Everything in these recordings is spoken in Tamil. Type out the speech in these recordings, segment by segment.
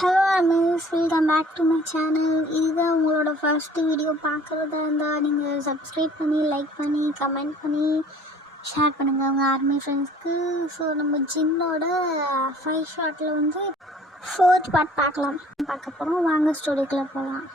Hello miss, welcome back to my channel. இதுதான் உங்களோட ஃபர்ஸ்ட் வீடியோ பார்க்குறதா இருந்தால் நீங்கள் சப்ஸ்கிரைப் பண்ணி, லைக் பண்ணி, கமெண்ட் பண்ணி, ஷேர் பண்ணுங்கள் உங்கள் ஆர்மி ஃப்ரெண்ட்ஸ்க்கு. ஸோ நம்ம ஜின்னோட 5 ஷார்ட்டில் வந்து 4th பார்ட் பார்க்க போகிறோம். வாங்க ஸ்டோரிக்குள்ளே போகலாம்.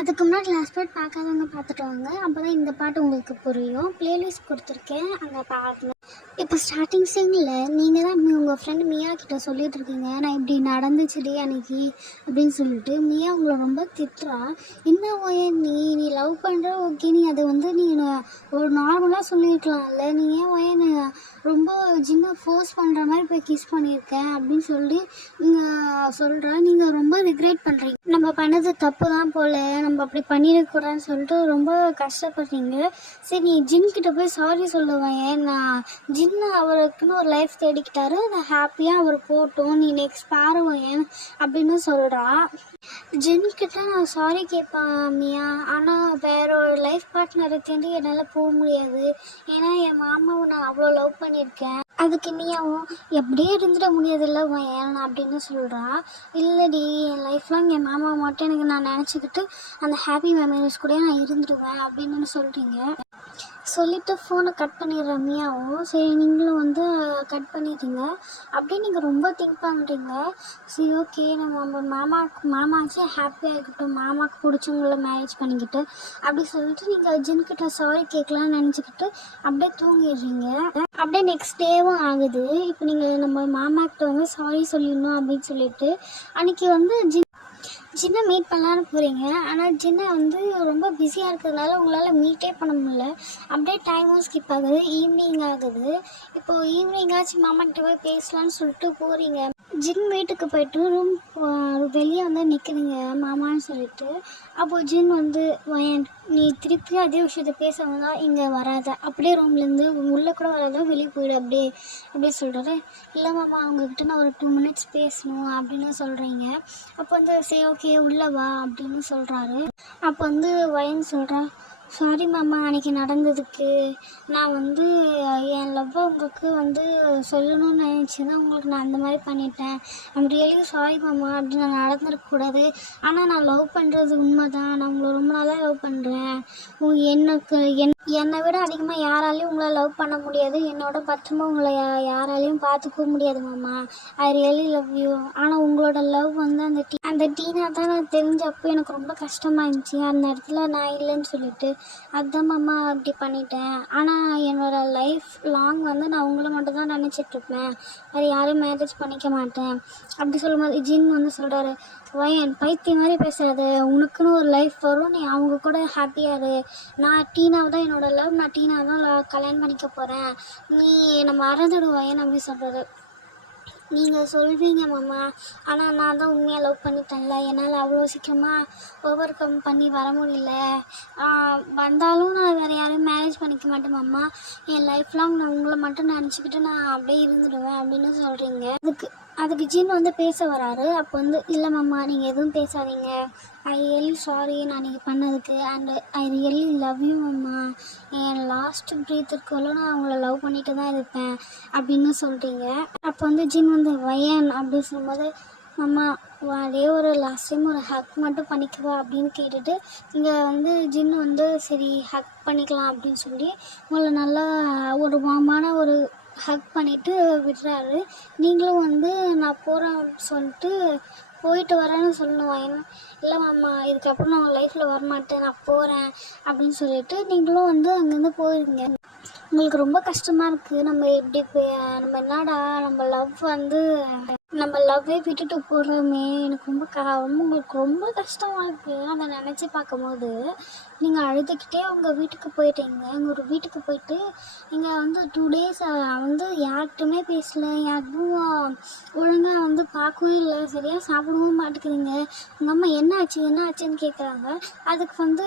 அதுக்கு முன்னாடி லாஸ்ட் பார்ட் பார்க்காதவங்க பார்த்துட்டு வாங்க, அப்போ தான் இந்த பாட்டு உங்களுக்கு புரியும். ப்ளேலிஸ்ட் கொடுத்துருக்கேன், அங்கே பாருங்க. இப்போ ஸ்டார்டிங் சீனில் நீங்கள் தான் உங்கள் ஃப்ரெண்டு மியா கிட்ட சொல்லிட்டு இருக்கீங்க, நான் இப்படி நடந்துச்சுடி அன்னைக்கு அப்படின்னு சொல்லிட்டு. மியா உங்களை ரொம்ப திட்டுறா. என்ன ஒயன் நீ லவ் பண்ணுற, ஓகே, நீ அதை வந்து நீ ஒரு நார்மலாக சொல்லியிருக்கலாம்ல, நீ ஏன் ஒயன் ரொம்ப ஜின்னை ஃபோர்ஸ் பண்ணுற மாதிரி போய் கிஸ் பண்ணியிருக்கேன் அப்படின்னு சொல்லி நீங்கள் சொல்கிறா. நீங்கள் ரொம்ப ரிக்ரெட் பண்ணுறீங்க, நம்ம பண்ணது தப்பு தான் போல், நம்ம அப்படி பண்ணிடக்கூடாதுன்னு சொல்லிட்டு ரொம்ப கஷ்டப்படுறீங்க. சரி, நீ ஜின்கிட்ட போய் சாரி சொல்லுவேன், நான் ஜின்னு அவருக்குன்னு ஒரு லைஃப் தேடிக்கிட்டாரு, அதை ஹாப்பியாக அவர் போட்டோம், நீ நெக்ஸ்ட் பாருவேன் அப்படின்னு சொல்கிறா. ஜின்கிட்ட நான் சாரி கேட்பேன் மியா, ஆனால் வேற ஒரு லைஃப் பார்ட்னரை தேடி என்னால் போக முடியாது, ஏன்னா என் மாமாவை நான் அவ்வளோ லவ் பண்ணியிருக்கேன், அதுக்கு மியாவும் எப்படியே இருந்துட முடியாதுல்ல ஏன் அப்படின்னு சொல்கிறா. இல்லடி, என் லைஃப் லாங் என் மாமாவை மட்டும் எனக்கு நான் நினச்சிக்கிட்டு அந்த ஹாப்பி மெமரிஸ் கூட நான் இருந்துடுவேன் அப்படின்னு சொல்கிறீங்க. சொல்லிவிட்டு ஃபோனை கட் பண்ணிடுறேன் மியாவும். சரி, நீங்களும் வந்து கட் பண்ணிடுறீங்க. அப்படியே நீங்கள் ரொம்ப திங்க் பண்ணுறீங்க. சரி, ஓகே, நம்ம மாமாச்சு ஹாப்பியாக இருக்கட்டும், மாமாவுக்கு பிடிச்சவங்கள மேரேஜ் பண்ணிக்கிட்டு அப்படி சொல்லிட்டு நீங்கள் ஜின்கிட்ட சாரி கேட்கலான்னு நினச்சிக்கிட்டு அப்படியே தூங்கிடுறீங்க. அப்படியே நெக்ஸ்ட் டேவும் ஆகுது. இப்போ நீங்கள் நம்ம மாமாக்கிட்ட வந்து சாரி சொல்லிடணும் அப்படின்னு சொல்லிட்டு அன்றைக்கி வந்து ஜின்னை மீட் பண்ணலான்னு போகிறீங்க. ஆனால் ஜின்னை வந்து ரொம்ப பிஸியாக இருக்கிறதுனால உங்களால் மீட்டே பண்ண முடியல. அப்படியே டைமும் ஸ்கிப் ஆகுது, ஈவினிங் ஆகுது. இப்போது ஈவினிங்காச்சும் மாமாக்கிட்ட போய் பேசலான்னு சொல்லிட்டு போகிறீங்க. ஜின் வீட்டுக்கு போய்ட்டு ரூம் வெளியே வந்து நிற்கிறீங்க மாமான்னு சொல்லிட்டு. அப்போது ஜின் வந்து நீ திருப்பியும் அதே விஷயத்த பேச வந்தால் இங்கே வராத, அப்படியே ரூம்லேருந்து உள்ளே கூட வராத, வெளியே போயிடு அப்படியே சொல்கிறாரு. இல்லை மாமா, அவங்கக்கிட்ட நான் ஒரு 2 minutes பேசணும் அப்படின்னு சொல்கிறீங்க. அப்போ வந்து சரி, ஓகே, உள்ளே வா அப்படின்னு சொல்கிறாரு. அப்போ வந்து வயன் சொல்கிறா, சாரி மாமா, அன்றைக்கி நடந்ததுக்கு நான் வந்து என் லவ்வை உங்களுக்கு வந்து சொல்லணும்னு நினச்சேன்னா உங்களுக்கு நான் அந்த மாதிரி பண்ணிட்டேன். ஐம் ரியலி சாரி மாமா, அப்படி நான் நடந்துருக்கக்கூடாது. ஆனால் நான் லவ் பண்ணுறது உண்மை தான், நான் உங்களை ரொம்ப நாளாக லவ் பண்ணுறேன். என்னை விட அதிகமாக யாராலையும் உங்களை லவ் பண்ண முடியாது, என்னோட பத்திரமா உங்களை யாராலையும் பார்த்துக்க முடியாது மாமா. ஐ ரியலி லவ் யூ. ஆனால் உங்களோட லவ் வந்து அந்த டீனா தான் நான் தெரிஞ்சப்போ எனக்கு ரொம்ப கஷ்டமாக இருந்துச்சு, அந்த இடத்துல நான் இல்லைன்னு சொல்லிட்டு அதுதான் மாமா அப்படி பண்ணிட்டேன். ஆனால் என்னோடய லைஃப் லாங் வந்து நான் உங்களை மட்டும் தான் நினச்சிட்ருப்பேன், வேறு யாரையும் மேரேஜ் பண்ணிக்க மாட்டேன் அப்படி சொல்லும்போது ஜின் வந்து சொல்கிறாரு, வயன் பைத்தியம் மாதிரி பேசாத, உனக்குன்னு ஒரு லைஃப் வரும், நீ அவங்க கூட ஹாப்பியாக இரு. நான் டீனாவை தான் என்னோடய லவ், நான் டீனாவை தான் கல்யாணம் பண்ணிக்க போகிறேன், நீ நம்ம மறந்துடுவாயன் அப்படி சொல்கிறது. நீங்கள் சொல்வீங்க மாமா, ஆனால் நான் தான் உண்மையாக லவ் பண்ணிட்டேன்ல, என்னால் அவ்வளோ சீக்கிரமாக ஓவர் கம் பண்ணி வர முடியல, வந்தாலும் நான் வேறு யாரையும் மேரேஜ் பண்ணிக்க மாட்டேன் மாமா, என் லைஃப் லாங் நான் உங்களை மட்டும் நினச்சிக்கிட்டு நான் அப்படியே இருந்துடுவேன் அப்படின்னு சொல்கிறீங்க. அதுக்கு ஜின் வந்து பேச வராரு. அப்போ வந்து இல்லை மாமா, நீங்கள் எதுவும் பேசாதீங்க, ஐ ரியலி சாரி நான் நீங்கள் பண்ணதுக்கு, and I really love you மாமா, என் லாஸ்ட் ப்ரீத்துக்குள்ள நான் அவங்கள லவ் பண்ணிட்டு தான் இருப்பேன் அப்படின்னு சொல்கிறீங்க. அப்போ வந்து ஜின் வந்து வயன் அப்படின்னு சொல்லும்போது, மாமா அதே ஒரு லாஸ்ட் டைம் ஒரு ஹக் மட்டும் பண்ணிக்குவா அப்படின்னு கேட்டுட்டு இங்கே வந்து ஜின் வந்து சரி ஹக் பண்ணிக்கலாம் அப்படின்னு சொல்லி உங்களை நல்லா ஒரு வாமான ஒரு ஹக் பண்ணிவிட்டு விடுறாரு. நீங்களும் வந்து நான் போகிறேன் சொல்லிட்டு போயிட்டு வரேன்னு சொல்லணும் வயன். இல்லை மாமா, இதுக்கப்புறம் நான் உங்கள் லைஃப்பில் வரமாட்டேன், நான் போகிறேன் அப்படின்னு சொல்லிட்டு நீங்களும் வந்து அங்கேருந்து போயிருங்க. உங்களுக்கு ரொம்ப கஷ்டமாக இருக்குது, நம்ம நம்ம என்னடா நம்ம லவ்வே விட்டுட்டு போகிறோமே, எனக்கு உங்களுக்கு ரொம்ப கஷ்டமாக இருக்குது. அதை நினச்சி பார்க்கும்போது நீங்கள் அழுதுகிட்டே உங்கள் வீட்டுக்கு போயிட்டீங்க. ஒரு வீட்டுக்கு போயிட்டு நீங்கள் வந்து 2 days வந்து யார்கிட்டையுமே பேசலை, யாருக்கும் ஒழுங்காக வந்து பார்க்கவும் இல்லை, சரியாக சாப்பிடவும் மாட்டேங்கிறீங்க. உங்கள் அம்மா என்ன ஆச்சுன்னு கேட்குறாங்க. அதுக்கு வந்து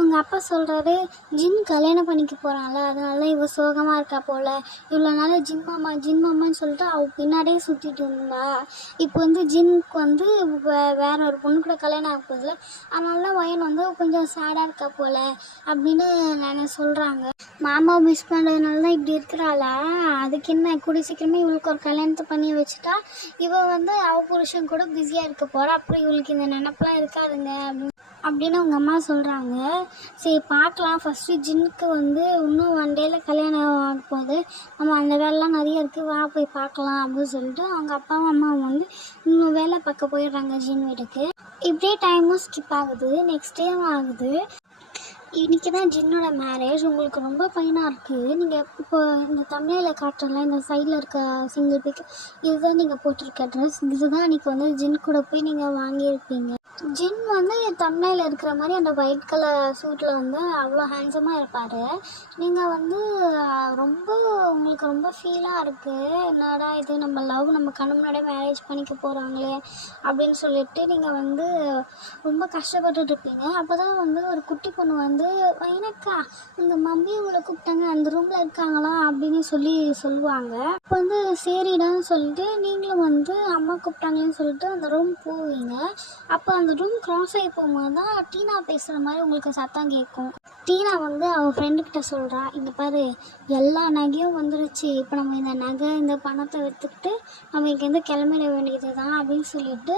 உங்கள் அப்பா சொல்கிறாரு, ஜின் கல்யாணம் பண்ணிக்க போகிறான்ல, அதனால இவ சோகமாக இருக்கா போல். இவ்வளோ நாள் ஜின் மாமான்னு சொல்லிட்டு அவள் பின்னாடியே சுற்றிட்டு இருந்தா. இப்போ வந்து ஜின்னுக்கு வந்து வேற ஒரு பொண்ணு கூட கல்யாணம் ஆக போகுதுல, அதனால தான் வயன் வந்து கொஞ்சம் சேடாக இருக்கா போல் அப்படின்னு நான் சொல்கிறாங்க. மாமாவை மிஸ் பண்ணுறதுனால தான் இப்படி இருக்கிறாளா, அதுக்கு என்ன கூடிய சீக்கிரமே இவளுக்கு ஒரு கல்யாணத்தை பண்ணி வச்சுட்டா இவள் வந்து அவள் புருஷன் கூட பிஸியாக இருக்க போகிறா. அப்புறம் இவளுக்கு இந்த நினப்பெல்லாம் இருக்காதுங்க அப்படின்னு அவங்க அம்மா சொல்கிறாங்க. சரி பார்க்கலாம், ஃபஸ்ட்டு ஜின்னுக்கு வந்து இன்னும் 1 டேயில் கல்யாணம் ஆக போகுது, நம்ம அந்த வேலைலாம் நிறைய இருக்குது, வா போய் பார்க்கலாம் அப்படின்னு சொல்லிட்டு அவங்க அப்பாவும் அம்மாவும் வந்து இன்னும் வேலை பார்க்க போயிடுறாங்க ஜின் வீட்டுக்கு. இப்படியே டைமும் ஸ்கிப் ஆகுது. நெக்ஸ்ட் டேவும் ஆகுது. இன்றைக்கி தான் ஜின்னோட மேரேஜ். உங்களுக்கு ரொம்ப ஃபைனாக இருக்குது. நீங்கள் இப்போ இந்த தமிழில் காட்டுறல இந்த சைடில் இருக்க சிங்கிள் பிக் இதுதான் நீங்கள் போட்டிருக்க ட்ரெஸ். இதுதான் அன்றைக்கி வந்து ஜின் கூட போய் நீங்கள் வாங்கியிருப்பீங்க. ஜின் வந்து தமிழில் இருக்கிற மாதிரி அந்த ஒயிட் கலர் சூட்டில் வந்து அவ்வளோ ஹேண்ட்ஸமாக இருப்பார். நீங்கள் வந்து ரொம்ப உங்களுக்கு ரொம்ப ஃபீலாக இருக்குது, என்னடா இது நம்ம கண்ணு முன்னாடியே மேரேஜ் பண்ணிக்க போகிறாங்களே அப்படின்னு சொல்லிட்டு நீங்கள் வந்து ரொம்ப கஷ்டப்பட்டுட்டு இருப்பீங்க. அப்போ தான் வந்து ஒரு குட்டி பொண்ணு வந்து, எனக்கா இந்த மம்மி உங்களை கூப்பிட்டாங்க, அந்த ரூமில் இருக்காங்களா அப்படின்னு சொல்லுவாங்க. அப்போ வந்து சரிடான்னு சொல்லிட்டு நீங்களும் வந்து அம்மா கூப்பிட்டாங்களேன்னு சொல்லிட்டு அந்த ரூம் போவீங்க. அப்போ அந்த ரூம் க்ராஸ் ஆகி போகும்போது தான் டீனா பேசுகிற மாதிரி உங்களுக்கு சத்தம் கேட்கும். டீனா வந்து அவள் ஃப்ரெண்டுக்கிட்ட சொல்கிறா, இங்கே பாரு எல்லா நகையும் வந்துருச்சு, இப்போ நம்ம இந்த நகை இந்த பணத்தை விற்றுக்கிட்டு நம்ம இங்கேருந்து கிளம்பிட வேண்டியது தான் அப்படின்னு சொல்லிட்டு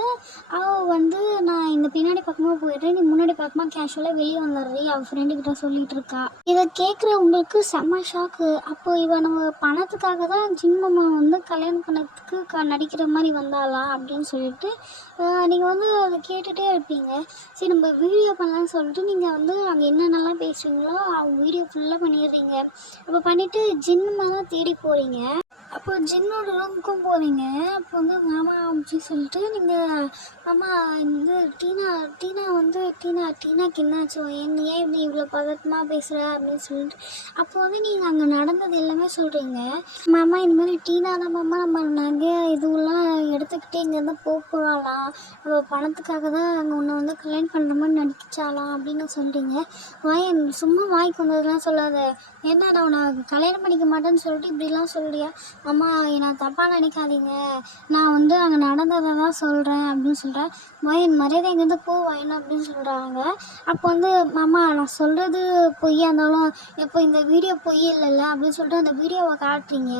அவள் வந்து நான் இந்த பின்னாடி பக்கமாக போயிடுறேன், நீ முன்னாடி பக்கமாக கேஷுவலாக வெளியே வந்துடுறீ அவள் ஃப்ரெண்டுக்கிட்ட சொல்லிகிட்டு இருக்கா. இதை கேட்குற உங்களுக்கு செம்ம ஷாக்கு. அப்போ இவன் நம்ம பணத்துக்காக தான் ஜின்மம்மா வந்து கல்யாணம் பண்ணத்துக்கு நடிக்கிற மாதிரி வந்தாலாம் அப்படின்னு சொல்லிட்டு நீங்கள் வந்து அதை கேட்டுகிட்டே இருப்பீங்க. சரி நம்ம வீடியோ பண்ணலான்னு சொல்லிட்டு நீங்கள் வந்து அங்கே என்னென்னலாம் பேசுவீங்களோ அவங்க வீடியோ ஃபுல்லாக பண்ணிடுறீங்க. அப்போ பண்ணிவிட்டு ஜின்மா தான் தேடி போகிறீங்க. அப்போ ஜின்னோட ரூமுக்கும் போகிறீங்க. அப்போ வந்து மாமா அப்படின்னு சொல்லிட்டு நீங்கள் மாமா வந்து டீனாக்கு என்னாச்சு, ஏன் இப்படி இவ்வளோ பதட்டமாக பேசுகிற அப்படின்னு சொல்லிட்டு அப்போ வந்து நீங்கள் அங்கே நடந்தது எல்லாமே சொல்கிறீங்க. மாமா இந்த மாதிரி டீனா தான் மாமா நம்ம நகை இதுவெல்லாம் எடுத்துக்கிட்டே இங்கேருந்து போகலாம், நம்ம பணத்துக்காக தான் அங்கே உன்னை வந்து கல்யாணம் பண்ணுற மாதிரி நடிச்சாலாம் அப்படின்னு சொல்கிறீங்க. சும்மா வாய்க்கு வந்ததெல்லாம் சொல்லாத, என்ன நான் உன்னை கல்யாணம் பண்ணிக்க மாட்டேன்னு சொல்லிட்டு இப்படிலாம் சொல்கிறியா, அம்மா நான் தப்பாக நினைக்காதீங்க, நான் வந்து அங்கே நடந்ததை தான் சொல்கிறேன் அப்படின்னு சொல்கிறேன். மரியாதை இங்கேருந்து போ வயன் அப்படின்னு சொல்கிறாங்க. அப்போ வந்து மாமா நான் சொல்கிறது பொய்யா இருந்தாலும் இப்போ இந்த வீடியோ பொய் இல்லைல்ல அப்படின்னு சொல்லிட்டு அந்த வீடியோவை காட்டுறீங்க.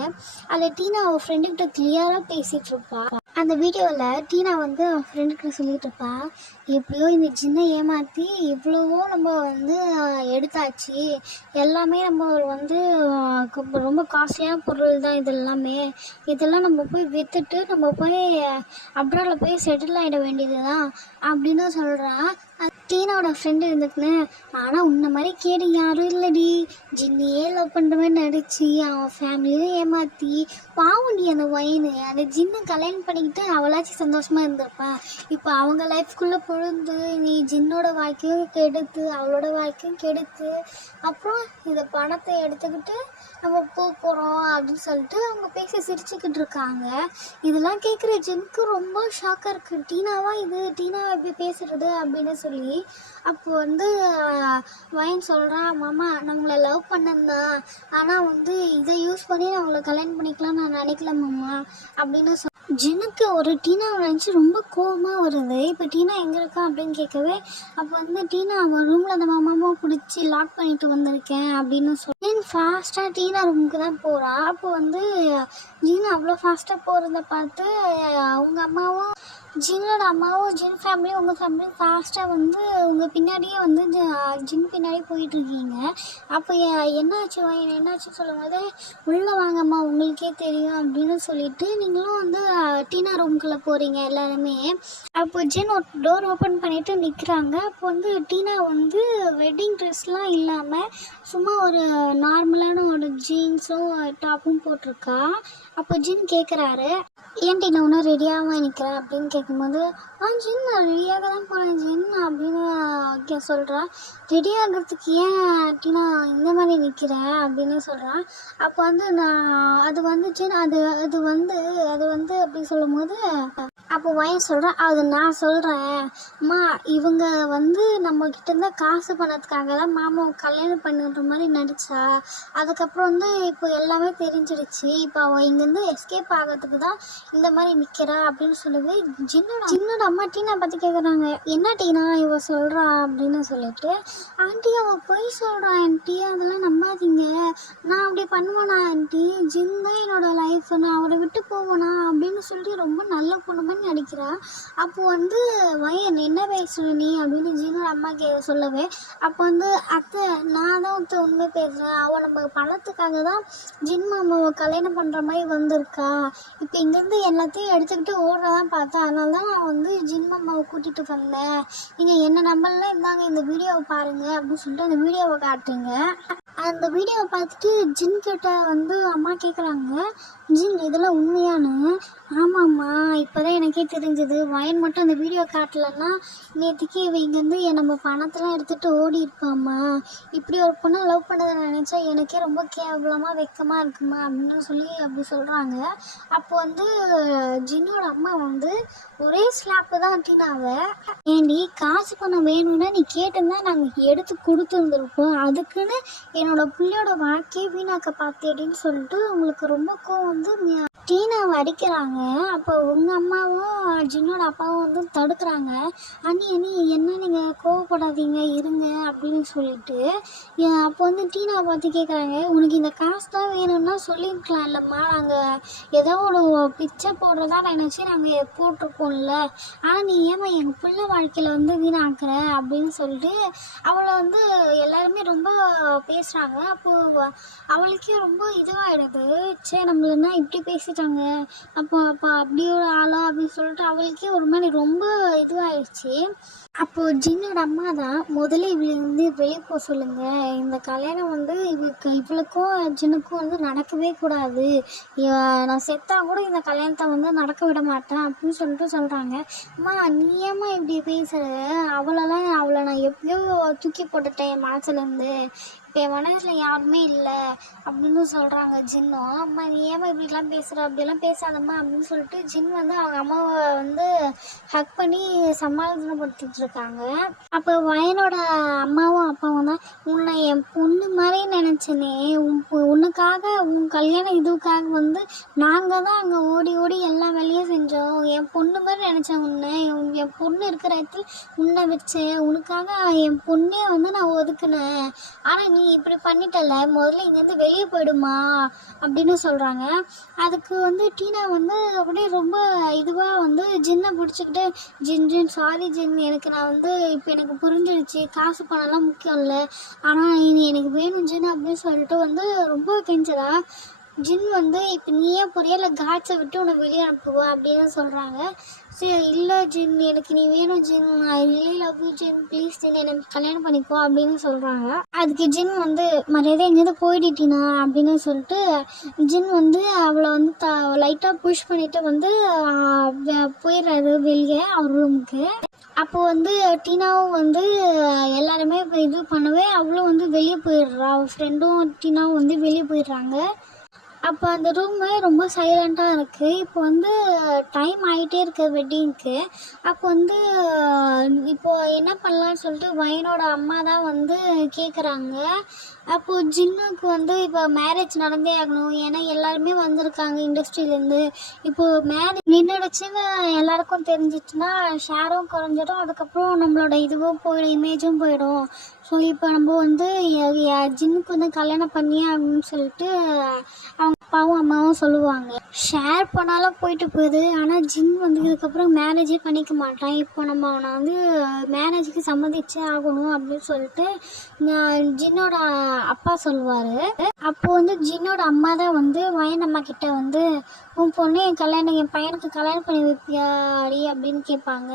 அதில் டீனா அவள் ஃப்ரெண்டுக்கிட்ட கிளியராக பேசிகிட்டு இருப்பா. அந்த வீடியோவில் டீனா வந்து அவன் ஃப்ரெண்டுக்கிட்ட சொல்லிகிட்டு இருப்பா, எப்படியோ இந்த ஜின்னை ஏமாற்றி இவ்வளவோ நம்ம வந்து எடுத்தாச்சு, எல்லாமே நம்ம வந்து ரொம்ப காஸ்ட்லியான பொருள் தான் இது எல்லாமே, இதெல்லாம் நம்ம போய் விற்றுட்டு நம்ம போய் அப்ராடில் போய் செட்டில் ஆகிட வேண்டியது தான் அப்படின்னு சொல்கிறான். டீனாவோட ஃப்ரெண்டு இருந்துக்குன்னு, ஆனால் உன்ன மாதிரி கேடு யாரும் இல்லைடி, ஜின்னையே லவ் பண்ணுற மாதிரி நடிச்சு அவன் ஃபேமிலியும் ஏமாற்றி பாவண்டி அந்த வயனு அந்த ஜின்னை கல்யாணம் பண்ணிக்கிட்டு அவளாச்சும் சந்தோஷமாக இருந்திருப்பேன். இப்போ அவங்க லைஃப்குள்ளே பொழுது நீ ஜின்னோட வாழ்க்கையும் கெடுத்து அவளோட வாழ்க்கையும் கெடுத்து அப்புறம் இந்த பணத்தை எடுத்துக்கிட்டு நம்ம போகிறோம் அப்படின்னு சொல்லிட்டு அவங்க பேசி சிரிச்சுக்கிட்டு இருக்காங்க. இதெல்லாம் கேட்குற ஜின்னுக்கு ரொம்ப ஷாக்காக இருக்குது. டீனா எப்படி பேசுகிறது அப்படின்னு சொல்லி. அப்போ வந்து வயன் சொல்கிறான், மாமா நான் உங்களை லவ் பண்ணேன்தான், ஆனால் வந்து இதை யூஸ் பண்ணி நான் உங்களை கல்யாணம் பண்ணிக்கலாம்னு நான் நினைக்கல மாமா அப்படின்னு ஜின்னுக்கு ஒரு டீனாவை நினச்சி ரொம்ப கோவமாக வருது. இப்போ டீனா எங்கே இருக்கா அப்படின்னு கேட்கவே அப்போ வந்து டீனா அவன் ரூமில் அந்த மாமாவை பிடிச்சி லாக் பண்ணிட்டு வந்திருக்கேன் அப்படின்னு சொல்லி ஃபாஸ்ட்டாக டீனா ரூமுக்கு தான் போகிறா. அப்போ வந்து ஜின் அவ்வளோ ஃபாஸ்ட்டாக போகிறத பார்த்து அவங்க அம்மாவும் ஜின்னோட அம்மாவும் ஜின் ஃபேமிலியும் உங்கள் ஃபேமிலியும் ஃபாஸ்ட்டாக வந்து உங்கள் பின்னாடியே வந்து ஜின் பின்னாடி போயிட்டுருக்கீங்க. அப்போ என்னாச்சு சொல்லும்போது உள்ளே வாங்கம்மா உங்களுக்கே தெரியும் அப்படின்னு சொல்லிட்டு நீங்களும் வந்து டீனா ரூம்குள்ளே போகிறீங்க எல்லாருமே. அப்போ ஜின் ஒரு டோர் ஓப்பன் பண்ணிவிட்டு நிற்கிறாங்க. அப்போ வந்து டீனா வந்து வெட்டிங் ட்ரெஸ்லாம் இல்லாமல் சும்மா ஒரு நார்மலான ஒரு ஜீன்ஸும் டாப்பும் போட்டிருக்கா. அப்போ ஜின் கேட்குறாரு, ஏன் டீனா ஒன்றும் ரெடியாகாமல் நிற்கிறேன் அப்படின்னு கேட்கும்போது ஜின் நான் ரெடியாக தான் போனேன் ஜின் அப்படின்னு சொல்கிறா. ரெடி ஆகிறதுக்கு ஏன் டீனா இந்த மாதிரி நிற்கிறேன் அப்படின்னு சொல்கிறான். அப்போ வந்து அது வந்து ஜின் அது வந்து அப்படி சொல்லும் போது அப்போ வயன் சொல்கிறேன், அது நான் சொல்கிறேன் அம்மா, இவங்க வந்து நம்மக்கிட்டேருந்து காசு பணத்துக்காக தான் மாமாவை கல்யாணம் பண்ணுற மாதிரி நடித்தா. அதுக்கப்புறம் வந்து இப்போ எல்லாமே தெரிஞ்சிடுச்சு. இப்போ அவள் இங்கேருந்து எஸ்கேப் ஆகிறதுக்கு தான் இந்த மாதிரி நிற்கிறா அப்படின்னு சொல்லவே ஜின்னோட அம்மா டீனா பற்றி கேட்குறாங்க. என்ன டீனா இவ சொல்கிறா அப்படின்னு சொல்லிட்டு, ஆண்டி அவள் பொய் சொல்கிறா ஆண்டி, அதெல்லாம் நம்பாதீங்க. நான் அப்படி பண்ணுவேனா ஆண்டி? ஜின் தான் என்னோடய லைஃப், நான் அவரை விட்டு போவேனா அப்படின்னு சொல்லி ரொம்ப நல்ல பொண்ணு மாதிரி நடிக்கிறா. அப்போ வந்து வயன் என்ன பேசுற நீ அப்படின்னு ஜீனோட அம்மா சொல்லவே, அப்போ வந்து அத்தை நான் தான் உண்மை பேசுகிறேன். அவள் நம்ம பணத்துக்காக தான் ஜின் மாமாவை கல்யாணம் பண்ணுற மாதிரி வந்திருக்கா. இப்போ இங்கேருந்து எல்லாத்தையும் எடுத்துக்கிட்டு ஓடுறதான் பார்த்தேன். அதனால தான் நான் வந்து ஜின் மாமாவை கூட்டிகிட்டு வந்தேன். நீங்கள் என்ன நம்பர்லாம் இருந்தாங்க, இந்த வீடியோவை பாருங்கள் அப்படின்னு சொல்லிட்டு அந்த வீடியோவை காட்டுறீங்க. அந்த வீடியோவை பார்த்துட்டு ஜின் கிட்ட வந்து அம்மா கேட்குறாங்க, ஜின் இதெல்லாம் உண்மையானு? ஆமாம்மா, இப்போ தான் எனக்கே தெரிஞ்சது. வயன் மட்டும் அந்த வீடியோ காட்டலன்னா நேற்றுக்கு இவ இங்கேருந்து நம்ம பணத்தெல்லாம் எடுத்துகிட்டு ஓடி இருப்பாம்மா. இப்படி ஒரு பொண்ணை லவ் பண்ணதை நினச்சா எனக்கே ரொம்ப கேவலமாக வெக்கமாக இருக்குமா அப்படின்னு சொல்லி அப்படி சொல்கிறாங்க. அப்போ வந்து ஜின்னோட அம்மா வந்து ஒரே ஸ்லாப்பு தான் டீனாவை, ஏண்டி காசு பணம் வேணும்னா நீ கேட்டிருந்தா நாங்கள் எடுத்து கொடுத்துருந்துருப்போம், அதுக்குன்னு என்னோட பிள்ளையோட வாழ்க்கையை வீணாக்க பார்த்தேன்னு சொல்லிட்டு உங்களுக்கு ரொம்ப கோவம் வந்து டீனாவை அடிக்கிறாங்க. அப்போ உங்கள் அம்மாவும் ஜின்னோட அப்பாவும் வந்து தடுக்கிறாங்க. அண்ணி என்ன நீங்கள் கோவப்படாதீங்க இருங்க அப்படின்னு சொல்லிட்டு. அப்போ வந்து டீனாவை பார்த்து கேட்குறாங்க, உனக்கு இந்த காசு தான் வேணும்னா சொல்லியிருக்கலாம் இல்லைம்மா, நாங்கள் ஏதோ ஒரு பிச்சை போடுறதா நினச்சி நாங்கள் போட்டிருப்போம்ல, ஆனால் நீ ஏமா எங்கள் பிள்ளை வாழ்க்கையில் வந்து வீணாக்குற அப்படின்னு சொல்லிட்டு அவளை வந்து எல்லாருமே ரொம்ப பேசுகிறாங்க. அப்போது அவளுக்கே ரொம்ப இதுவாகிடுது. சரி நம்மளன்னா இப்படி பேசிட்டாங்க, அப்போ அப்படி ஒரு ஆளா அப்படின்னு சொல்லிட்டு அவளுக்கே ஒரு மாதிரி ரொம்ப இதுவாகிடுச்சு. அப்போது ஜின்னோட அம்மா தான் முதல்ல இவளை வெளியே போக சொல்லுங்கள், இந்த கல்யாணம் வந்து இவளுக்கும் ஜின்னுக்கும் வந்து நடக்கவே கூடாது, நான் செத்தா கூட இந்த கல்யாணத்தை வந்து நடக்க விட மாட்டேன் அப்படின்னு சொல்லிட்டு சொல்கிறாங்க. அம்மா நீ ஏம்மா இப்படி பேசுகிற? அவளை நான் எப்படியோ தூக்கி போட்டுட்டேன் என் மனசுலேருந்து, இப்போ என் மனசில் யாருமே இல்லை அப்படின்னு சொல்கிறாங்க ஜின்னும். அம்மா நீ ஏமா இப்படிலாம் பேசுகிற, அப்படியெல்லாம் பேசாதம்மா அப்படின்னு சொல்லிட்டு ஜின் வந்து அவங்க அம்மாவை வந்து ஹக் பண்ணி சமாதானப்படுத்திட்டு இருக்காங்க. அப்போ வயனோட அம்மாவும் அப்பாவும் தான், உன்னை என் பொண்ணு மாதிரி நினச்சனே, உனக்காக உன் கல்யாண இதுக்காக வந்து நாங்கள் தான் அங்கே ஓடி ஓடி எல்லா வேலையும் செஞ்சோம், என் பொண்ணு மாதிரி நினச்சேன் உன்னை, என் பொண்ணு இருக்கிற இடத்துல உன்னை வச்சேன், உனக்காக என் பொண்ணே வந்து நான் ஒதுக்குனேன், ஆனால் நீ இப்படி பண்ணிட்டல, முதல்ல இங்கேருந்து வெளியே போயிடுமா அப்படின்னு சொல்கிறாங்க. அதுக்கு வந்து டீனா வந்து அப்படியே ரொம்ப இதுவாக வந்து ஜின்னை பிடிச்சிக்கிட்டு, ஜின் சாரி ஜின், நான் வந்து இப்போ எனக்கு புரிஞ்சிடுச்சு, காசு பணம்லாம் முக்கியம் இல்லை, ஆனால் இனி எனக்கு வேணும் ஜின் அப்படின்னு சொல்லிட்டு வந்து ரொம்ப கெஞ்சரா. ஜின் வந்து இப்போ நீயே புரியல, காட்ஸை விட்டு உன்னை வெளியே அனுப்புவா அப்படின்னு சொல்கிறாங்க. சரி இல்லை ஜின், எனக்கு நீ வேணும் Jin, I really love you Jin, please Jin எனக்கு கல்யாணம் பண்ணிக்கோ அப்படின்னு சொல்கிறாங்க. அதுக்கு ஜின் வந்து மரியாதை எங்கேயாவது போயிடுட்டினா அப்படின்னு சொல்லிட்டு ஜின் வந்து அவளை வந்து லைட்டாக புஷ் பண்ணிவிட்டு வந்து போயிடுறாரு வெளியே அவர் ரூமுக்கு. அப்போது வந்து டீனாவும் வந்து எல்லாருமே இது பண்ணவே அவளும் வந்து வெளியே போயிடுறா, அவள் ஃப்ரெண்டும் டீனாவும் வந்து வெளியே போயிடுறாங்க. அப்போ அந்த ரூமு ரொம்ப சைலண்ட்டாக இருக்குது. இப்போ வந்து டைம் ஆகிட்டே இருக்குது வெட்டிங்க்கு. அப்போ வந்து இப்போது என்ன பண்ணலான்னு சொல்லிட்டு வயனோட அம்மா தான் வந்து கேட்குறாங்க. அப்போது ஜின்னுக்கு வந்து இப்போ மேரேஜ் நடந்தே ஆகணும், ஏன்னா எல்லாருமே வந்திருக்காங்க இண்டஸ்ட்ரியிலேருந்து. இப்போது மேரேஜ் நின்றுடுச்சுன்னு எல்லாருக்கும் தெரிஞ்சிச்சுன்னா ஷேரும் குறைஞ்சிடும், அதுக்கப்புறம் நம்மளோட இதுவும் போயிடும், இமேஜும் போயிடும். ஸோ இப்போ நம்ம வந்து ஜின்னுக்கு வந்து கல்யாணம் பண்ணியே அப்படின்னு சொல்லிட்டு அவங்க அப்பாவும் அம்மாவும் சொல்லுவாங்க. ஷேர் பண்ணாலும் போயிட்டு போகுது, ஆனால் ஜின் வந்து இதுக்கப்புறம் மேரேஜே பண்ணிக்க மாட்டான், இப்போ நம்ம அவனை வந்து மேரேஜுக்கு சம்மதிச்சே ஆகணும் அப்படின்னு சொல்லிட்டு ஜின்னோட அப்பா சொல்லுவார். அப்போது வந்து ஜின்னோட அம்மா தான் வந்து வயன் அம்மா கிட்ட வந்து, உன் பொண்ணு என் பையனுக்கு கல்யாணம் பண்ணி வைப்பியாடி அப்படின்னு கேட்பாங்க.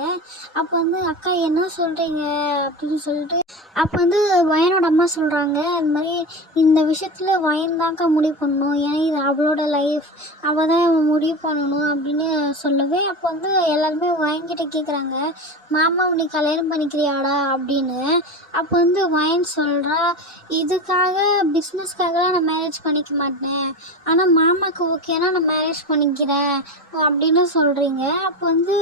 அப்போ வந்து அக்கா என்ன சொல்கிறீங்க அப்படின்னு சொல்லிட்டு அப்போ வந்து வயனோட அம்மா சொல்கிறாங்க, அது மாதிரி இந்த விஷயத்தில் வயன் தான்க்கா முடிவு பண்ணணும், ஏன்னா இது அவளோட லைஃப் அவள் தான் முடிவு பண்ணணும் அப்படின்னு சொல்லவே, அப்போ வந்து எல்லாருமே வயன்கிட்ட கேட்குறாங்க, மாமா உன்னை கல்யாணம் பண்ணிக்கிறியாடா அப்படின்னு. அப்போ வந்து வயன் சொல்கிறா, இதுக்காக பிஸ்னஸ்க்காகலாம் நான் மேரேஜ் பண்ணிக்க மாட்டேன், ஆனால் மாமாவுக்கு ஓகேனா நான் மேரேஜ் பண்ணிக்கிறேன் அப்படின்னு சொல்கிறீங்க. அப்போ வந்து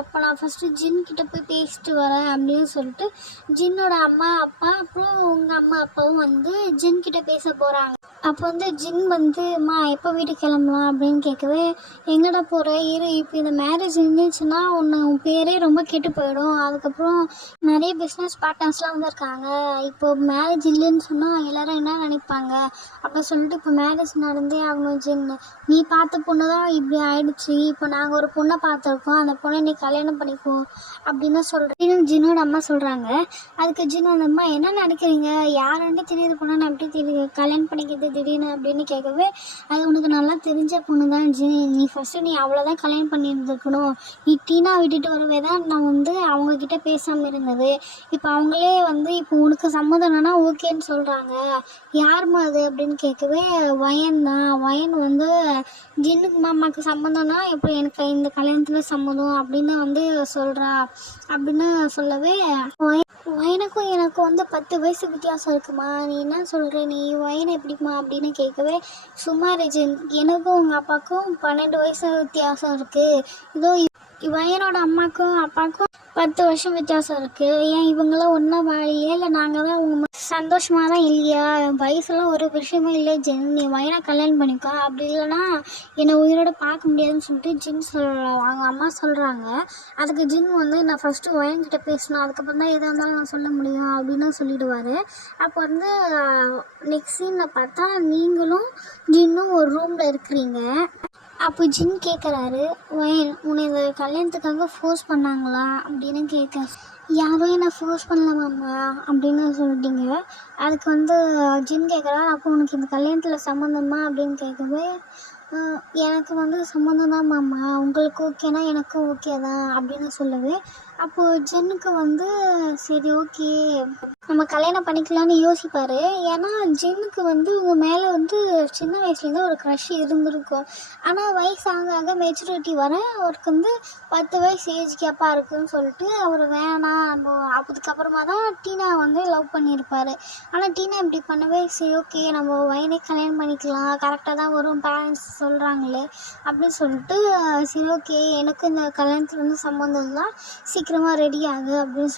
அப்போ நான் ஃபஸ்ட்டு ஜின்கிட்ட போய் பேசிட்டு வரேன் அப்படின்னு சொல்லிட்டு ஜின்னோட அம்மா அப்பா அப்புறம் உங்கள் அம்மா அப்பாவும் வந்து ஜின்கிட்ட பேச போகிறாங்க. அப்போ வந்து ஜின் வந்து அம்மா எப்போ வீட்டுக்கு கிளம்பலாம் அப்படின்னு கேட்கவே, எங்கடா போகிற இரு, இப்போ இந்த மேரேஜ் இருந்துச்சுன்னா உன் பேரே ரொம்ப கெட்டு போயிடும், அதுக்கப்புறம் நிறைய பிஸ்னஸ் பார்ட்னர்ஸ்லாம் வந்திருக்காங்க, இப்போ மேரேஜ் இல்லைன்னு சொன்னால் எல்லோரும் என்ன நினைப்பாங்க அப்படி சொல்லிட்டு இப்போ மேரேஜ் நடந்தே ஆகணும் ஜின், நீ பார்த்த பொண்ணு தான் இப்படி ஆயிடுச்சு, இப்போ நாங்கள் ஒரு பொண்ணை பார்த்துருக்கோம், அந்த பொண்ணை நீ கல்யாணம் பண்ணிக்கோ அப்படின்னு சொல்கிறேன் ஜின்னோட அம்மா சொல்கிறாங்க. அதுக்கு ஜின் அந்த அம்மா என்ன நினைக்கிறீங்க, யாருன்னு தெரியாத பொண்ணை நான் எப்படி தெரியும் கல்யாணம் பண்ணிக்கிறது திடீர்னு அப்படின்னு கேட்கவே, அது உனக்கு நல்லா தெரிஞ்ச பொண்ணு தான் ஜின், நீ ஃபஸ்ட்டு நீ அவ்வளோதான் கல்யாணம் பண்ணியிருந்துருக்கணும், நீ டீனா விட்டுட்டு வரவே தான் நான் வந்து அவங்கக்கிட்ட பேசாமல் இருந்தது, இப்போ அவங்களே வந்து இப்போ உனக்கு சம்மதம்னா ஓகேன்னு சொல்கிறாங்க, யாருமா அது அப்படின்னு கேட்கவே, வயன் தான், வயன் வந்து ஜின்னுக்கு மாமாவுக்கு சம்மந்தம்னா இப்போ எனக்கு இந்த கல்யாணத்தில் சம்மதம் அப்படின்னு வந்து சொல்கிறா அப்படின்னு சொல்லவே, வயனுக்கும் எனக்கும் வந்து 10 வயசு வித்தியாசம் இருக்குமா, நீ என்ன சொல்கிற, நீ வயனை எப்படிமா அப்படின்னு கேட்கவே, சும்மா ஜின், எனக்கும் உங்கள் அப்பாவுக்கும் 12 வயசு வித்தியாசம் இருக்குது, இதோ வயனோட அம்மாவுக்கும் அப்பாவுக்கும் 10 வருஷம் வித்தியாசம் இருக்குது, ஏன் இவங்களாம் ஒன்றா வாழலையா இல்லை நாங்கள் தான் அவங்க சந்தோஷமாக தான் இல்லையா, வயசுலாம் ஒரு விஷயமே இல்லை ஜின், நீ வயனை கல்யாணம் பண்ணிக்கோ, அப்படி இல்லைனா என்னை உயிரோட பார்க்க முடியாதுன்னு சொல்லிட்டு ஜின் அவங்க அம்மா சொல்கிறாங்க. அதுக்கு ஜின் வந்து நான் ஃபஸ்ட்டு வயன்கிட்ட பேசணும், அதுக்கப்புறம் தான் எதாக இருந்தாலும் நான் சொல்ல முடியும் அப்படின்னு சொல்லிடுவார். அப்போ வந்து நெக்ஸ்ட் சீனில் பார்த்தா நீங்களும் ஜின்னும் ஒரு ரூமில் இருக்கிறீங்க. அப்போ ஜின் கேட்குறாரு, வயன் உன்னை இந்த கல்யாணத்துக்காக ஃபோர்ஸ் பண்ணாங்களா அப்படின்னு கேட்க, யாரும் என்னை ஃபோர்ஸ் பண்ணலாமாம்மா அப்படின்னு சொல்லிட்டீங்க. அதுக்கு வந்து ஜின் கேட்குறா, அப்போ உனக்கு இந்த கல்யாணத்தில் சம்மந்தமா அப்படின்னு கேட்கவே, எனக்கு வந்து சம்மந்தம் தான் மாமா, உங்களுக்கு ஓகேனா எனக்கும் ஓகே தான் அப்படின்னு சொல்லவே, அப்போது ஜின்னுக்கு வந்து சரி ஓகே நம்ம கல்யாணம் பண்ணிக்கலான்னு யோசிப்பார். ஏன்னா ஜின்னுக்கு வந்து உங்க மேலே வந்து சின்ன வயசுலேருந்து ஒரு க்ரஷ் இருந்திருக்கும், ஆனால் வயசு ஆக ஆக மெச்சூரிட்டி வர அவருக்கு வந்து 10 வயசு ஏஜ் கேப்பாக இருக்குதுன்னு சொல்லிட்டு அவர் வேணாம், நம்ம அதுக்கப்புறமா தான் டீனா வந்து லவ் பண்ணியிருப்பார். ஆனால் டீனா இப்படி பண்ணவே சரி ஓகே நம்ம வயனே கல்யாணம் பண்ணிக்கலாம், கரெக்டாக தான் வரும் பேரண்ட்ஸ் சொல்கிறாங்களே அப்படின்னு சொல்லிட்டு, சரி ஓகே எனக்கு இந்த கல்யாணத்தில் வந்து சம்மந்தம் தான், சீக்கிரமாக ரெடி ஆகு அப்படின்னு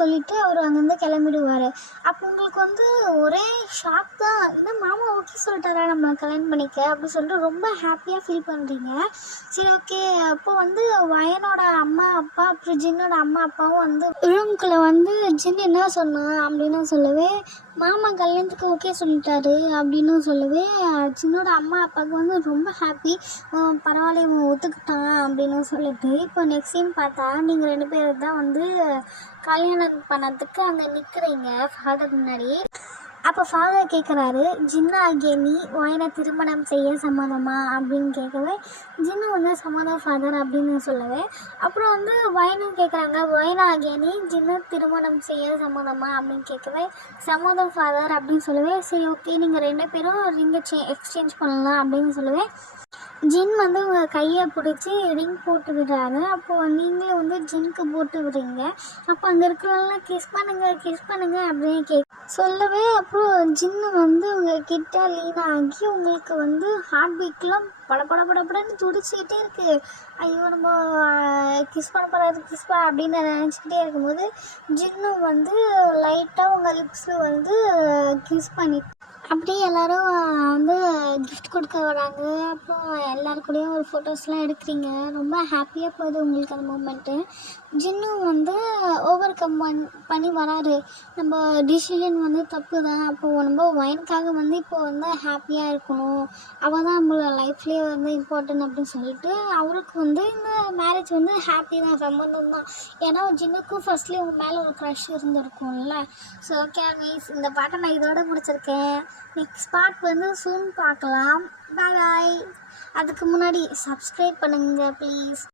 சொல்லிட்டு அவர் அங்கேருந்து கிளம்பிடுவார். அப்போ உங்களுக்கு வந்து ஒரே ஷாக் தான், ஏன்னா மாமா ஓகே சொல்லிட்டாரா நம்ம கல்யாணம் பண்ணிக்க அப்படின்னு சொல்லிட்டு ரொம்ப ஹாப்பியாக ஃபீல் பண்ணுறீங்க. சரி ஓகே, அப்போ வந்து வயனோட அம்மா அப்பா அப்புறம் ஜின்னோட அம்மா அப்பாவும் வந்து ரூம்குள்ளே வந்து ஜின் என்ன சொன்னான் அப்படின்னு சொல்லவே, மாமா கல்யாணத்துக்கு ஓகே சொல்லிட்டாரு அப்படின்னு சொல்லவே, ஜின்னோட அம்மா அப்பாவுக்கு வந்து ரொம்ப ஹாப்பி, பரவாயில்ல இவன் ஒத்துக்கிட்டான் அப்படின்னு சொல்லிட்டு. இப்போ நெக்ஸ்ட் சீன் பார்த்தா நீங்கள் 2 பேரும் தான் வந்து கல்யாணம் பண்ணதுக்கு அங்கே நிற்கிறீங்க ஃபாதர் முன்னாடி. அப்போ ஃபாதர் கேட்குறாரு, ஜின்னா ஆகிய நீ வயனை திருமணம் செய்ய சம்மதமா அப்படின்னு கேட்கவே, ஜின்னு வந்து சம்மதம் ஃபாதர் அப்படின்னு சொல்லவே, அப்புறம் வந்து வயனும் கேட்குறாங்க, வயனா ஆகிய நீ ஜின்னு திருமணம் செய்ய சம்மதமா அப்படின்னு கேட்கவே, சம்மதம் ஃபாதர் அப்படின்னு சொல்லவே, சரி ஓகே நீங்கள் 2 பேரும் ரிங்கை எக்ஸ்சேஞ்ச் பண்ணலாம் அப்படின்னு சொல்லவே, ஜின் வந்து உங்கள் கையை பிடிச்சி ரிங் போட்டு விடுறாரு. அப்போது நீங்களும் வந்து ஜின்க்கு போட்டு விடுறீங்க. அப்போ அங்கே இருக்கிறவங்களாம் கிஸ் பண்ணுங்க அப்படின்னு சொல்லவே, அப்புறம் ஜின்னு வந்து உங்ககிட்ட லீன் ஆகி உங்களுக்கு வந்து ஹார்ட் பீட்லாம் படன்னு துடிச்சிக்கிட்டே இருக்குது. ஐயோ நம்ம கிஸ் பண்ண அப்படின்னு நினச்சிக்கிட்டே இருக்கும்போது ஜின்னும் வந்து லைட்டாக உங்கள் லிப்ஸில் வந்து கிஸ் பண்ணி அப்படியே எல்லோரும் வந்து கிஃப்ட் கொடுக்க வராங்க. அப்புறம் எல்லாருக்கூடையும் ஒரு ஃபோட்டோஸ்லாம் எடுக்கிறீங்க. ரொம்ப ஹாப்பியாக போகுது உங்களுக்கு அந்த மூமெண்ட்டு. ஜின்னும் வந்து ஓவர் கம் பண்ணி வராரு, நம்ம டிசிஷன் வந்து தப்பு தான், அப்போது நம்ம வயனுக்காக வந்து இப்போ வந்து ஹாப்பியாக இருக்கணும், அவள் தான் நம்மளோட லைஃப்லேயே வந்து இம்பார்ட்டன்ட் அப்படின்னு சொல்லிட்டு அவருக்கு வந்து இந்த மேரேஜ் வந்து ஹாப்பி தான், சம்மந்தம் தான். ஏன்னா ஜின்னுக்கும் ஃபர்ஸ்ட்லேயே உங்கள் மேலே ஒரு க்ரஷ் இருந்திருக்கும்ல. ஸோ ஓகே மீன்ஸ் இந்த பாட்டை நான் இதோட முடிச்சிருக்கேன். நெக்ஸ்ட் பார்ட் வந்து சூன் பார்க்கலாம். பாய். அதுக்கு முன்னாடி சப்ஸ்கிரைப் பண்ணுங்கள் ப்ளீஸ்.